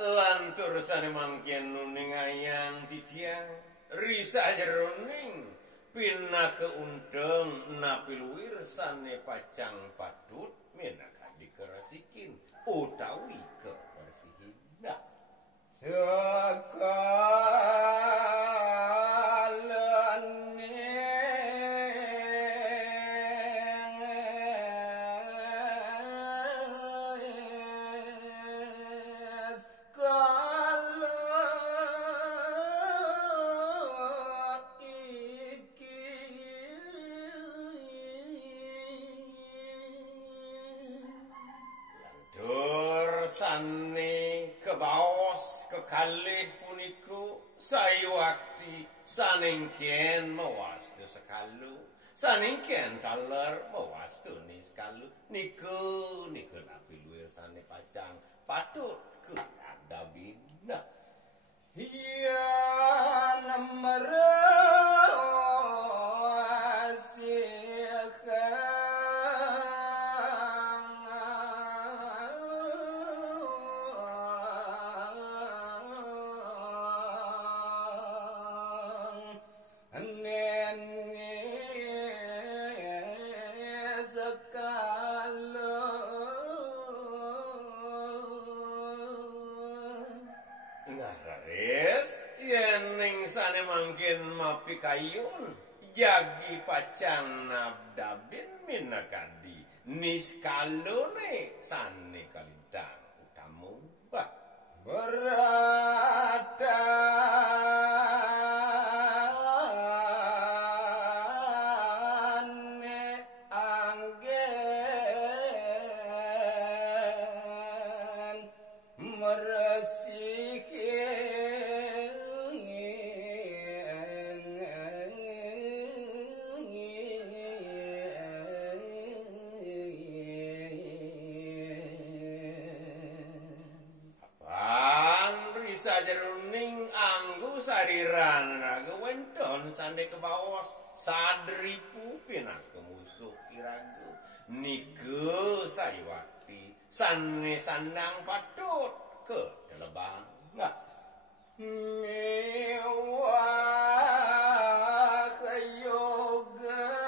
lantur sane mangken nuning ayang titiang risa jeroning pinake undeng napi luwir sane pacang patut menaka dikerasikin utawi kebersihin sane kebaos kekalih puniku sayuakti sanengken mewastu sekalu sanengken taler mewastu ni sekalu niku napi luwir sane pacang patut ke ada bina iya namara sane mangkin mapi kayun jagi pacang nabdabin minakadi niskalone sane kalintang utamu berada sariran raga wenton sande ke bawah sadripu pinak kemusuh kiragu nike sariwakti sane sandang patut ke delebang mewah keyoga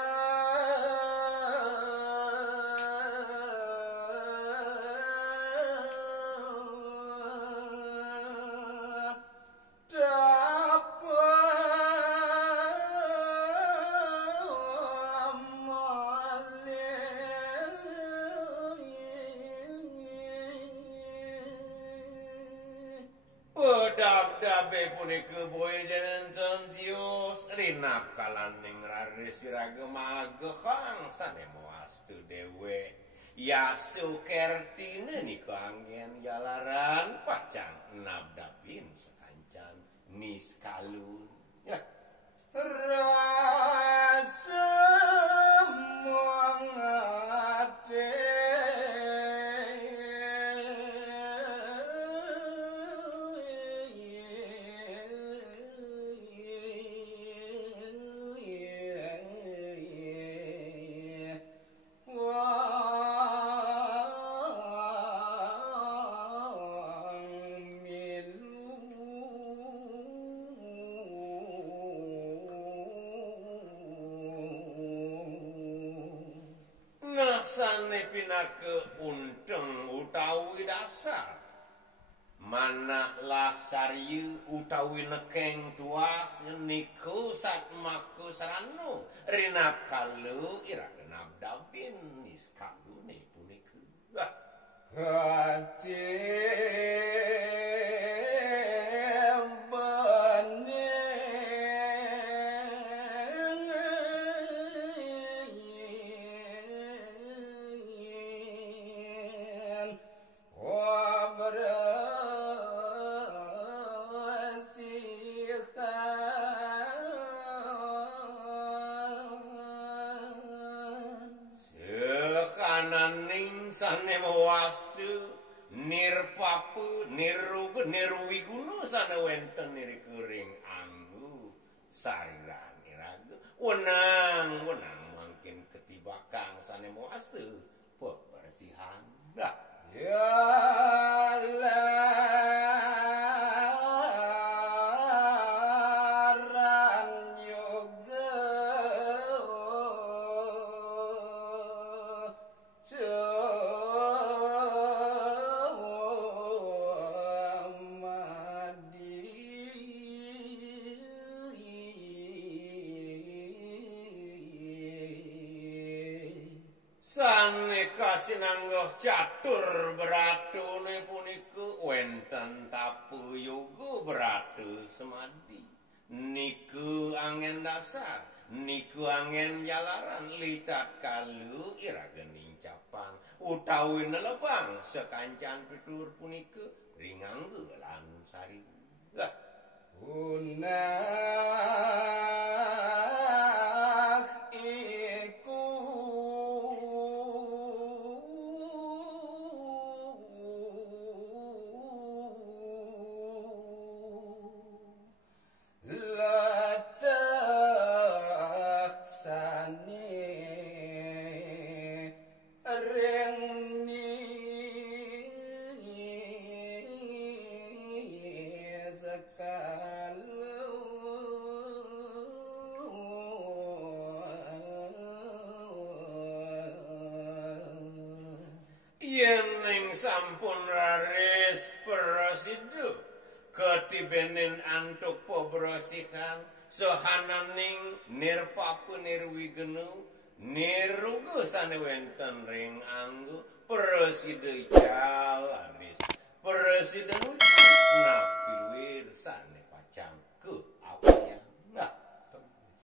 dabe punika boy janenten tios rinap kalaning raris siraga magehang sane moastu dewe yasu kertine nika anggen jalaran pacang nabdapin sekancan niskalun rasa mangate sane pinake unteng utawi dasar manah lasaryu utawi nekeng tuas niku satmaku saranu rinap kalu ira genap dabin niskalune puniku kate sane mawastu nirpapu nirug nirwiguna sane wenten nirikuring anggu sariran iraga wenang mangkin ketibakang sane mawastu pebersihan ya Allah sinangga catur beratune punika wenten tapu yoga beratu semadi niku angin dasar niku angin jalaran litat kalu iragening capang utawi nelebang sekancan pitur punika ringangge lan sari Unah iku letak sane ring yen sampun raris prasido ketibenin antuk pobrosihan sahananing nirpapu nirwigenu niruga sane wenten ring anggo preside jalaris presiden napi wir sane pacang ke apa ya